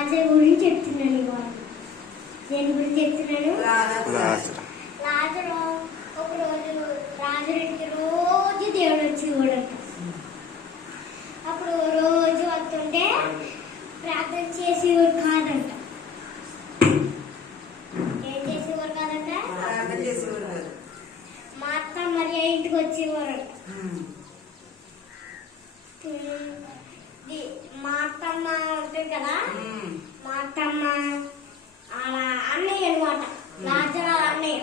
లాజర్ గురించి చెప్తున్నాను ఇవాళ. దేని గురించి చెప్తున్నాను? లాజరు ఒక రోజు రాజుడికి రోజు దేవుడు వచ్చి కూడా అప్పుడు రోజు వస్తుంటే ప్రార్థన చేసేవారు కాదంట. ఏం చేసేవారు కాదంట? మా అత్త మరి ఇంటికి వచ్చేవారంట. మా అత్తమ్మ ఉంటుంది కదా, మా అత్తమ్మ అలా అన్నయ్య అనమాట. లాజర్ అన్నయ్య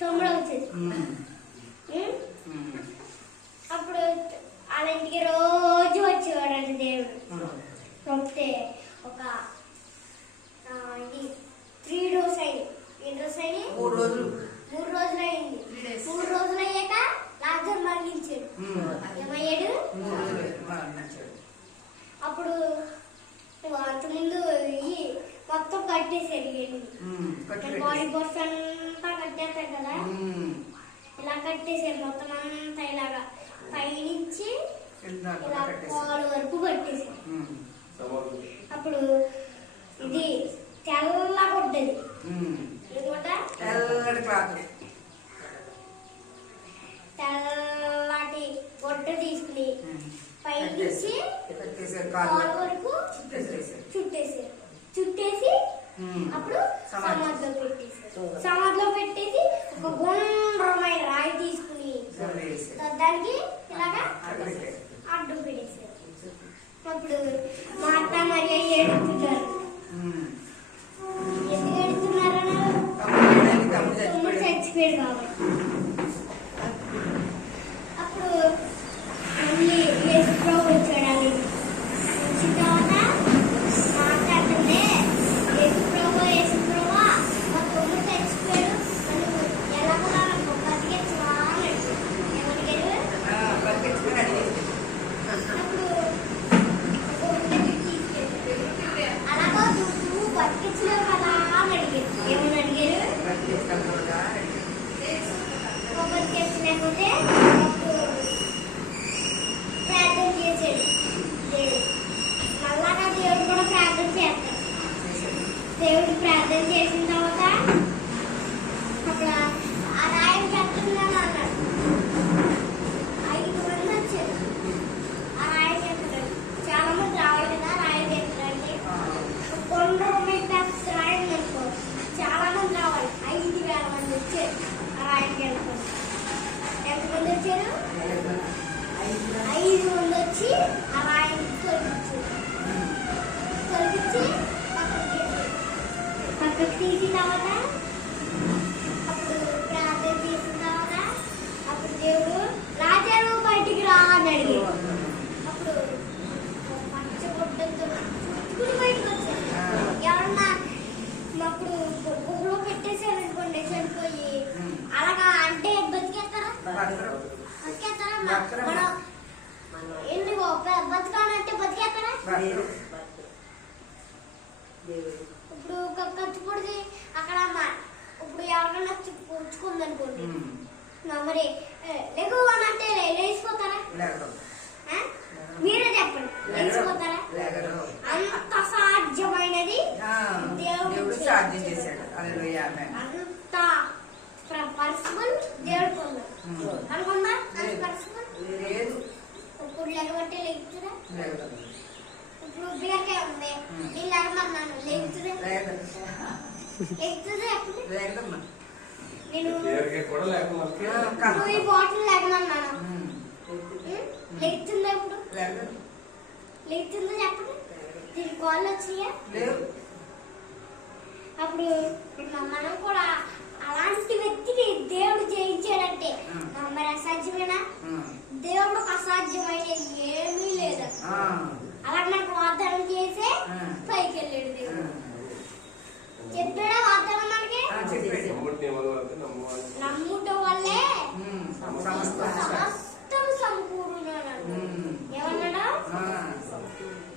తమ్ముడు అవుతుంది. అప్పుడు వాళ్ళ ఇంటికి రోజు వచ్చేవాడంట దేవుడు. వస్తే ఒక 3 డోస్ అయింది. 3 డోస్ అయింది. 3 రోజులు అయింది. 3 రోజులు అయ్యాక లాజర్ మరణించాడు. ఏమయ్యాడు? అప్పుడు అంతకుముందు మొత్తం కట్టేసాడు. బాడీ బోర్స్ అంతా కట్టేస్తారు కదా, ఇలా కట్టేసాడు. మొత్తం అంతా ఇలాగా పైనుంచి ఇలా కాలు వరకు కట్టేసాడు. అప్పుడు ఇది తెల్లగా ఉంటుంది. తెల్లటి గొడ్డ తీసుకుని పైనుంచి కాలు వరకు చుట్టేసి అప్పుడు సమాధిలో పెట్టేసి ఒక గుండ్రమైన రాయి తీసుకుని దానికి ఇలాగా అడ్డు పెట్టేసారు. అప్పుడు మా అత్త మరి ఏడుతున్నారు. ఎందుకు ఏడుతున్నారని? తమ్ముడు చచ్చిపోయాడు కాబట్టి. అప్పుడు మళ్ళీ యేసు ప్రభు వచ్చాడు. వచ్చిన తర్వాత మాట్లాడుతుంటే యేసు ప్రభు మా తమ్ముడు చచ్చిపోయాడు, నన్ను ఎలా కూడా బతికించవా అని ఏమడిగారు? అప్పుడు అలాగా నువ్వు బతికించలేవు కదా అని అడిగారు. ఏమని అడిగారు? బతికించలేకపోతే ప్రార్థన చేసాడు దేవుడు. మళ్ళాగా దేవుడు కూడా ప్రార్థన చేస్తాడు. దేవుడు ప్రార్థన చేసిన తర్వాత అక్కడ ఆ రాయిని చెప్తున్నాను అన్నాడు. 5 మంది వచ్చారు. ఆ రాయిని చెప్తున్నాడు. చాలా మంది రావాలి కదా రాయిని చెప్తారంటే. కొండల మీద రాయిని అనుకో చాలా మంది రావాలి. 5,000 మంది వచ్చారు ఆ రాయికి వెళ్తారు. ఎంతమంది వచ్చారు? 5 మంది వచ్చి ఆ రాయిని తొలగించి పక్కకు తీసిన తర్వాత అప్పుడు ప్రార్థన చేసిన తర్వాత అప్పుడు దేవుడు లాజరు బయటికి రా అని అడిగాడు. అప్పుడు పచ్చగొడ్డతో చుట్టుకుని బయటకు వచ్చారు. ఎవరన్నా అప్పుడు గుహలో పెట్టేసారు అనుకోండి, చనిపోయి అలాగా అంటే బతికేస్తారా? మనం ఎందుకు బతకాలంటే బతికేస్తారా? ఇప్పుడు ఒక ఖర్చు పొడిది అక్కడ ఇప్పుడు ఎవరికైనా పుచ్చుకుంది అనుకోండి, మరి లెగు అని అంటే లేచిపోతారా? మీరే చెప్పండి, లేచిపోతారా? అంత సాధ్యమైనది దేవుడు సాధ్యం చేశాడు. అంత పర్సనల్ దేవుడు పొందాడు అనుకుందా? ఇప్పుడు లెగబట్టే లేచురా. ఇప్పుడు బీరకాయ ఉంది, నేను లెగమన్నాను, లేచురా. లేచురా ఎప్పుడు? నేను ఈ బాటిల్ లెగమన్నాను, లేచుందా? ఇప్పుడు లేచుందా చెప్పండి. దీని కాళ్ళు వచ్చినాయా? అప్పుడు మనం కూడా అలాంటి వ్యక్తిని దేవుడు జయించాడంటే మరి అసాధ్యమేనా? దేవుడికి అసాధ్యమైన ఏమీ లేదు. అలా మనకు వాగ్దానం చేసే పైకి వెళ్ళాడు దేవుడు. చెప్పాడా వాగ్దానం మనకి? నమ్ముట వల్లే సమస్తం సమకూరున్నాడు. ఏమన్నాడు?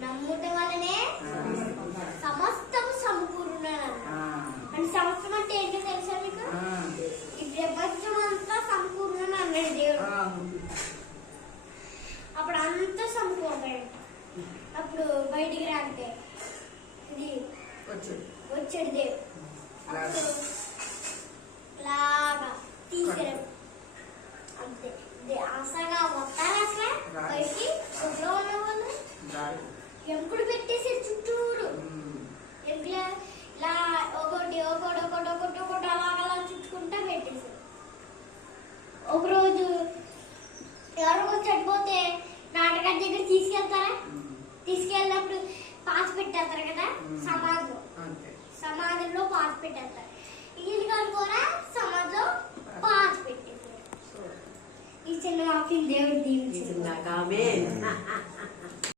నమ్ముట వల్లనే సమస్తం సమకూరున్నాడు. అంటే సమస్తం అంటే ఏంటో తెలుసా మీకు? ఈ ప్రపంచం అంతా సమకూరున్నాడు అన్నాడు దేవుడు. అప్పుడు అంతా సమకూరుతాడు. అప్పుడు బయటికి రా వచ్చాడు దేవుడు. లాగా తీసుకెళ్ళాడు అంతే. అసలు వస్తారు అసలు బయటికి ఒంట్లో ఉన్న వాళ్ళు ఎంకుడు పెట్టేసారు చుట్టూరు. ఎంకుల ఇలా ఒకటి ఒకటి ఒకటి ఒకటి ఒకటి అలాగలా చుట్టుకుంటా పెట్టేసారు. ఒకరోజు ఎవరికో చనిపోతే నాటకాల దగ్గర తీసుకెళ్తారా, తీసుకెళ్ళినప్పుడు పాస్ పెట్టేస్తారు కదా సమాధిలో, సమాధిలో పాస్ పెట్టేస్తారు. ఇది కనుకోరా సమాధిలో పాస్ పెట్టేస్తారు. ఈ చిన్న వాక్యం దేవుడు దీవించింది.